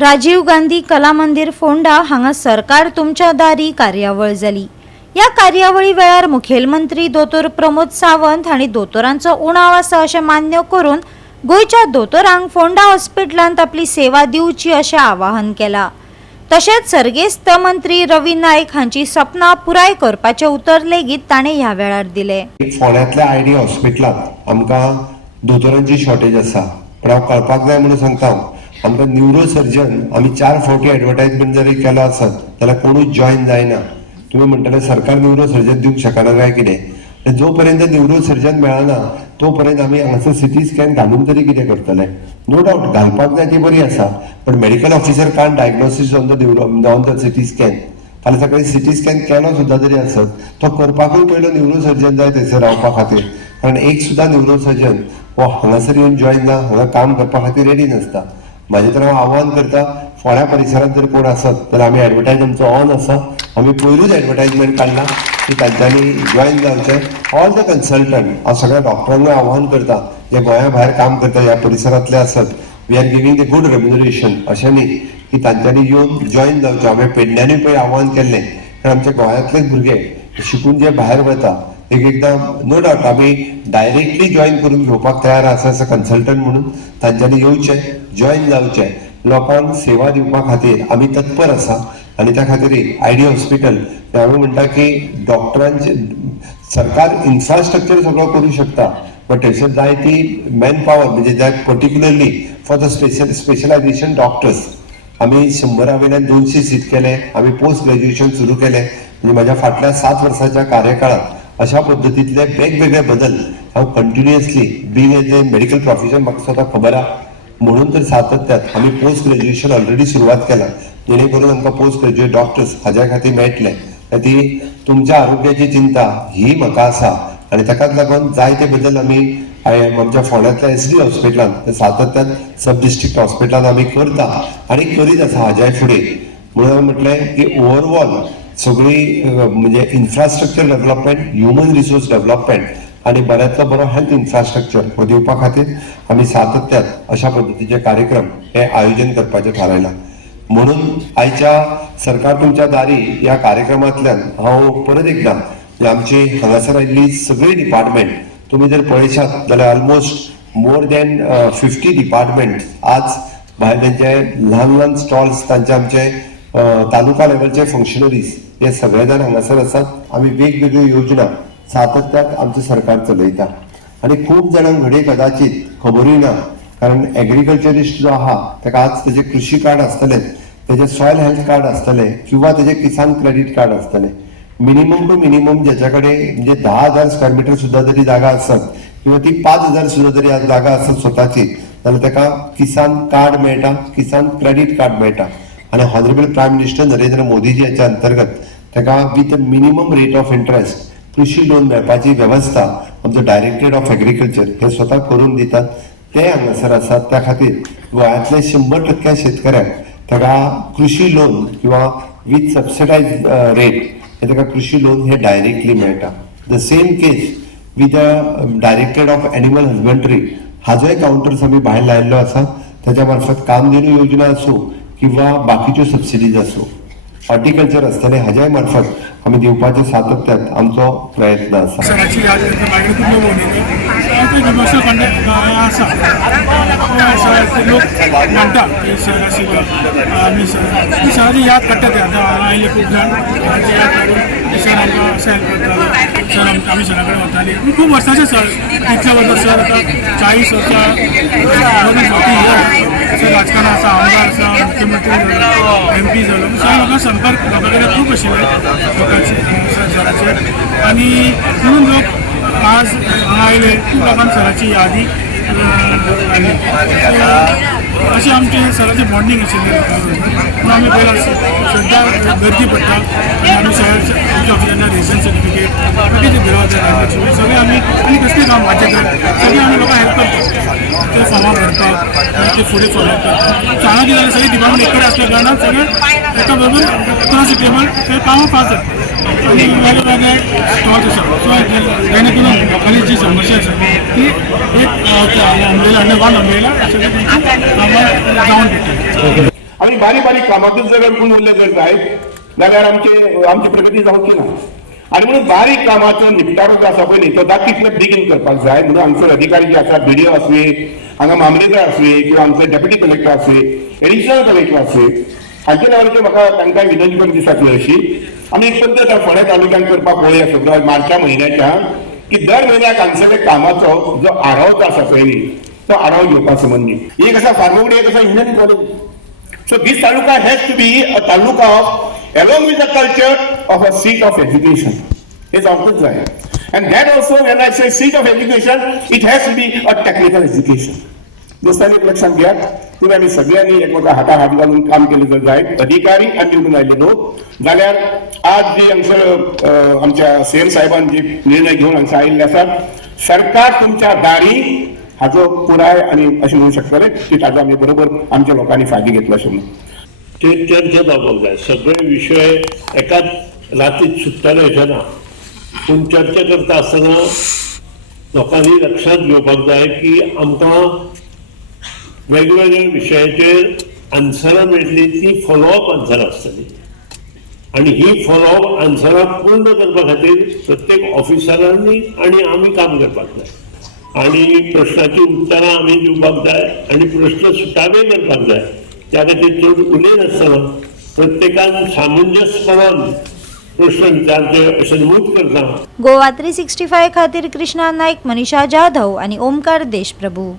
राजीव गांधी कला मंदिर फोंडा हांगा सरकार तुमच्या दारी कार्यावळ जाली। या कार्यावळी वेळार मुखेलमंत्री दोतोर प्रमोद सावंत हांणी दोतोरांचो उणाव आसा अशें मान्य करून गोयच्या दोतोरांक फोंडा हॉस्पिटलांत आपली सेवा दिवची अशें आवाहन केला। तशेंच सर्गेस्त मंत्री रवी नाईक हांची सपना पुराय करपाचे उतर लेगीत ताणें ह्या वेळार दिले। फोंड्यांतल्या आयडी हॉस्पिटलांत आमकां दोतोरांची शॉर्टेज आसा, पण हांव कळपाक जाय म्हणून सांगता आमकां न्यूरो सर्जन आमी 4 फावटी एडवर्टायजमेंट जरी केलो आसत जाल्यार कोणूच जॉइन जायना। तुमी म्हणटले सरकार न्यूरो सर्जन दिवंक शकना काय कितें? जो पर्यंत न्यूरो सर्जन मेळना तो पर्यंत आमी हांगासर सिटी स्कॅन घालून तरी कितें करतले? नो डाउट घालपाक जाय ती बरी आसा, पण medical officer can't diagnosis on the CT scan. फाल्यां सकाळी सिटी स्कॅन केलो सुद्दां जरी आसत तो करपाकूय पयलो न्यूरो सर्जन जाय थंयसर रावपा खातीर, कारण एक सुद्दां न्यूरो सर्जन हो हांगासर येवन जॉइन ना, हांगा काम करपा खातीर रेडी नासता। म्हाजे तर हांव आव्हान करता, फोंड्या परिसरांत जर कोण आसत जाल्यार आमी एडवर्टायज आमचो ऑन आसा, आमी पयरूच एडवर्टायजमेंट काडला की तांच्यांनी जॉइन जावचें। ऑल द कन्सल्टंट हांव सगळ्या डॉक्टरांक आव्हान करता जे गोंया भायर काम करता ह्या परिसरांतले आसत, we are giving the good remuneration अशें न्ही की तांच्यांनी येवन जॉइन जावचें। हांवें पेडण्यांनी पळय आव्हान केल्लें, कारण आमचे गोंयांतलेच भुरगे शिकून जे भायर वता एकदां नो डाउट आमी डायरेक्टली जॉइन करून घेवपाक तयार आसा एज अ कन्सल्टंट म्हणून। तांच्यांनी येवचें, जॉइन जावचें, लोकांक सेवा दिवपा खातीर आमी तत्पर आसा। आनी त्या खातीर आयडी हॉस्पिटल हांवें म्हणटा की डॉक्टरांचे सरकार इन्फ्रास्ट्रक्चर सगळो करूं शकता, बट थंयसर जाय ती मॅन पॉवर म्हणजे जाय particularly for the specialisation doctors आमी 100 वयल्यान 200 सीट केले। आमी पोस्ट ग्रॅज्युएशन सुरू केलें, म्हणजे म्हाज्या फाटल्या 7 वर्साच्या कार्यकाळात अशा पद्दतीतले वेगवेगळे बदल हांव continuously being as a medical profession म्हाका स्वता खबर आहा म्हणून तर सातत्यात आमी पोस्ट ग्रॅज्युएशन ऑलरेडी सुरवात केला, जेणे करून आमकां पोस्ट ग्रॅज्युएट डॉक्टर्स हाज्या खातीर मेळटले। ती तुमच्या आरोग्याची चिंता ही म्हाका आसा आनी ताकाच लागून जायते बदल आमी आमच्या फोंड्यांतल्या SD हॉस्पिटलांत सातत्यान सब डिस्ट्रिक्ट हॉस्पिटलांत आमी करता आनी करीत आसा हाज्याय फुडें। म्हणून हांवें म्हटलें की ओवरऑल सगळी म्हणजे infrastructure development, human resource development आणि बऱ्यातलो बरो हेल्थ इन्फ्रास्ट्रक्चर हो दिवपा खातीर आमी सातत्यात अशा पद्दतीचे कार्यक्रम हे आयोजन करपाचें थारायलां। म्हणून आयच्या सरकार तुमच्या दारी ह्या कार्यक्रमांतल्यान हांव परत एकदां आमची हांगासर आयिल्ली सगळी डिपार्टमेंट तुमी जर पळयशात जाल्यार ऑलमोस्ट मोर दॅन 50 डिपार्टमेंट आज भायर तेंचे ल्हान ल्हान स्टॉल्स तांचे आमचे तालुका लेवलचे फंक्शनरीज हे सगळे जाण हांगासर आसात। आमी वेगवेगळ्यो योजना सातत्यात आमचें सरकार चलयता आनी खूब जाणांक घडये कदाचित खबरूय ना, कारण एग्रीकल्चरिस्ट जो आहा ताका आज तेजे कृषी कार्ड आसतलें, तेजे सॉयल हेल्थ कार्ड आसतलें किंवा तेजे किसान क्रेडिट कार्ड आसतलें। मिनिमम टू मिनिमम ज्याच्या कडेन म्हणजे 10,000 स्क्वेअर मिटर सुद्दां जरी जागा आसत किंवा ती 5,000 सुद्दां जरी आज जागा आसत स्वताची, जाल्यार ताका किसान कार्ड मेळटा, किसान क्रेडिट कार्ड मेळटा। आणि honourable prime minister Narendra Modiji हाच्या अंतर्गत ताका with minimum rate of interest कृषी लोन मेळपाची वेवस्था आमचो डायरेक्टरेट ऑफ एग्रीकल्चर हे स्वता करून दितात। ते हांगासर आसात, त्या खातीर गोंयांतले 100% शेतकऱ्यांक ताका कृषी लोन किंवा विथ सबसिडायज रेट हे ताका कृषी लोन हे डायरेक्टली मेळटा। The same case with the directorate of animal husbandry हाजोय काउंटर्स आमी भायर लायिल्लो आसा, ताच्या मार्फत कामधेनू योजना आसूं किंवा बाकीच्यो सबसिडीज आसूं, हॉर्टिकल्चर आसतलें हाज्याय मार्फत आमी दिवपाचे सातत्यात आमचो प्रयत्न आसा। लोक म्हणटा की सर आशिल्लो आमी सराची याद काडटात आयले खूब जाण सर आमकां असं हेल्प करता, सर आमी सरा कडेन वताली खूब वर्सांचे सर, इतले वर्सां सर आतां 40 वर्सां सर राजकारणांत आसा, आमदार आसा, मुख्यमंत्री जालो, MP जालो, सर म्हाका संपर्क लोकां कडेन खूब आशिल्ले लोकांचे सराचे आनी म्हणून लोक आज हांगा आयले खूब लोकांक सराची यादी आनी अशें आमचें सराचें बॉन्डिंग आशिल्लें लोकां बरोबर। म्हणून आमी पयला सद्दां गर्दी पडटा आनी आमी आमच्या ऑफिसांतल्यान रेशन सर्टिफिकेट बाकीचे भिरवता सगळें आमी आनी कसलें काम वाचत सगळें आमी लोकांक हेल्प करता, ते फॉर्मां भरपाक ते फुडें फॉलो करता। हांगा कितें जालें सगळीं डिपार्टमेंट एक कडेन आसल्या कारणान सगळें एका बरोबर क्रॉस टेबल सगळें कामां फास्ट जाता आनी वेगळे वेगळे स्टॉल्स आसा। सो जेणे करून लोकांची जी समस्या आसा ती एक अम्ब्रेला वन अम्ब्रेला सगळें कामां जावन दिता। आमी बारीक बारीक कामातूच जर अडकून उरले जर जायत जाल्यार आमची प्रगती जावची ना. आणि म्हणून बारीक कामाचो निपटारो जो आसा पळय न्ही तो तितले बेगीन करपाक जाय. म्हणून आमचे अधिकारी जे आसा BDO आसुये, हांगा मामलेदार आसुये किंवा आमचे डेप्युटी कलेक्टर आसुये, एडिशनल कलेक्टर आसुये, हांचे लेवलाचेर म्हाका तांकां विनंती करूंक दिसता अशी आमी एक पद्दत फोंड्या तालुक्यान करपाक पळोवया फेब्रुवारी मार्च्या म्हयन्याच्या की दर म्हयन्याक हांगसर कामाचो जो आढावो आसा पळय न्ही तो आढावो घेवपा संबंधी. एक आसा फार्मगुडी, एक आसा engineering college. So this taluka has to be a taluka along with the culture of a seat of education. It's output right. And that also, when I say seat of education, it has to be a technical education. दोस्तांनी लक्षात घ्या, तुम्ही आम्ही सगळ्यांनी एकमेका हाताहात घालून काम केलं जर जाय अधिकारी आणि निवडून आयले लोक जाल्यार आज जी हांगसर आमच्या सीएम साहेबान जे निर्णय घेऊन हांगसर आयिल्ले आसात, सरकार तुमच्या दारी हाजो पुराय आणि अशें म्हणू शकतले की ताजो आमी बरोबर आमच्या लोकांनी फायदो घेतलो अशें म्हणून. ते चर्चा जावपाक जाय. सगळे विशय एकाच रातीत सुट्टले अशें ना, पूण चर्चा करता आसतना लोकांनी लक्षात घेवपाक जाय की आमकां वेगवेगळ्या विशयाचेर आन्सरां मेळटली ती फॉलोअप आन्सर आसतली. आणि ही फॉलोअप आन्सरां पूर्ण करपा खातीर प्रत्येक ऑफिसरांनी आणि आमी काम करपाक जाय. आणि प्रश्नाची उत्तरां आमी दिवपाक जाय आणि प्रश्न सुटावे करपाक जाय. त्या खातीर चड उलयनासतना प्रत्येकान सामंजस्यपणान प्रश्न विचारचे अशें नमूद करता. गोवा 365 खातीर कृष्णा नाईक, मनीषा जाधव आणि ओमकार देशप्रभू.